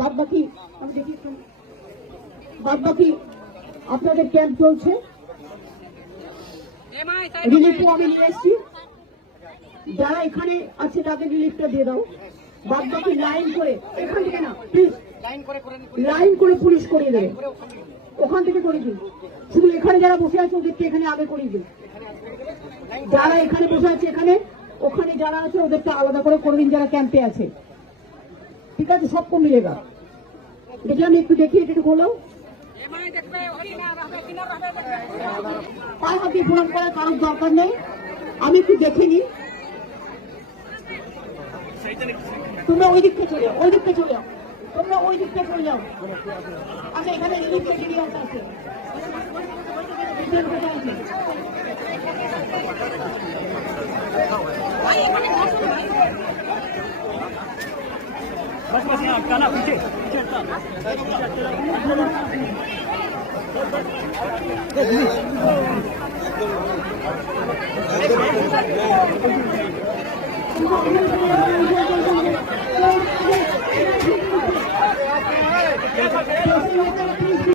বাদ বাকি আমি দেখি, বাদ বাকি আপনাদের ক্যাম্প চলছে, রিলিফও আমি নিয়ে এসছি। যারা এখানে আছে তাদের রিলিফটা দিয়ে দাও। বাদ বাকি লাইন করে এখান থেকে না, প্লিজ লাইন করে পুলিশ করিয়ে দেবে, ওখান থেকে করিয়ে দিন। শুধু এখানে যারা বসে আছে ওদেরকে এখানে আগে করিয়ে দিন। যারা এখানে বসে আছে এখানে, ওখানে যারা আছে ওদেরকে আলাদা করে করে দিন যারা ক্যাম্পে আছে। ঠিক আছে, সব কমে যাবে। দেখলাম একটু দেখি, একটু বলো। পায়ে হাতে প্রণাম করার কারোর দরকার নেই, আমি একটু দেখে নিই। তোমরা ওই দিক থেকে চলে যাও, ওই দিক থেকে চলে যাও, তোমরা ওই দিক থেকে চলে যাও। আচ্ছা, এখানে রিলিফ থেকে নিয়ে আসা আছে। बस बस यहाँ आपका ना पीछे पीछे हटना।